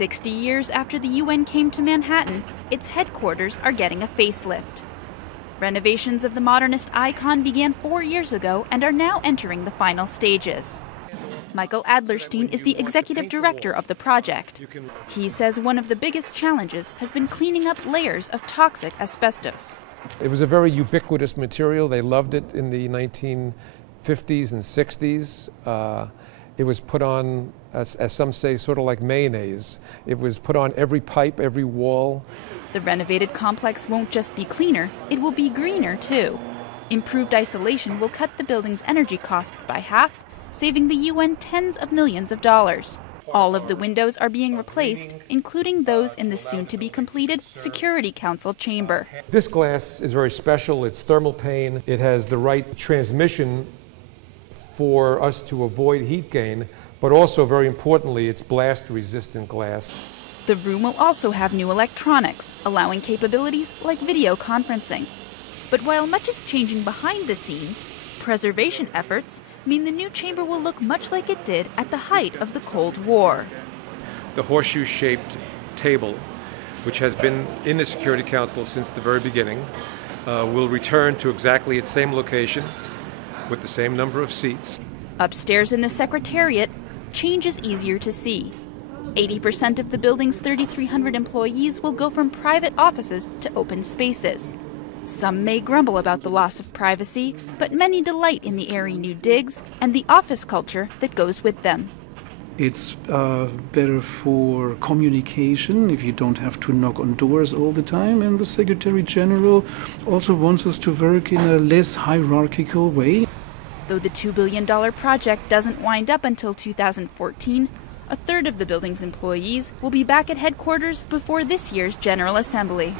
60 years after the UN came to Manhattan, its headquarters are getting a facelift. Renovations of the modernist icon began 4 years ago and are now entering the final stages. Michael Adlerstein is the executive director of the project. He says one of the biggest challenges has been cleaning up layers of toxic asbestos. It was a very ubiquitous material. They loved it in the 1950s and 60s. It was put on, as some say, sort of like mayonnaise. It was put on every pipe, every wall. The renovated complex won't just be cleaner, it will be greener too. Improved isolation will cut the building's energy costs by half, saving the UN tens of millions of dollars. All of the windows are being replaced, including those in the soon-to-be-completed Security Council chamber. This glass is very special. It's thermal pane. It has the right transmission for us to avoid heat gain, but also, very importantly, it's blast-resistant glass. The room will also have new electronics, allowing capabilities like video conferencing. But while much is changing behind the scenes, preservation efforts mean the new chamber will look much like it did at the height of the Cold War. The horseshoe-shaped table, which has been in the Security Council since the very beginning, will return to exactly its same location with the same number of seats. Upstairs in the Secretariat, change is easier to see. 80% of the building's 3,300 employees will go from private offices to open spaces. Some may grumble about the loss of privacy, but many delight in the airy new digs and the office culture that goes with them. It's better for communication if you don't have to knock on doors all the time, and the Secretary General also wants us to work in a less hierarchical way. Though the $2 billion project doesn't wind up until 2014, a third of the building's employees will be back at headquarters before this year's General Assembly.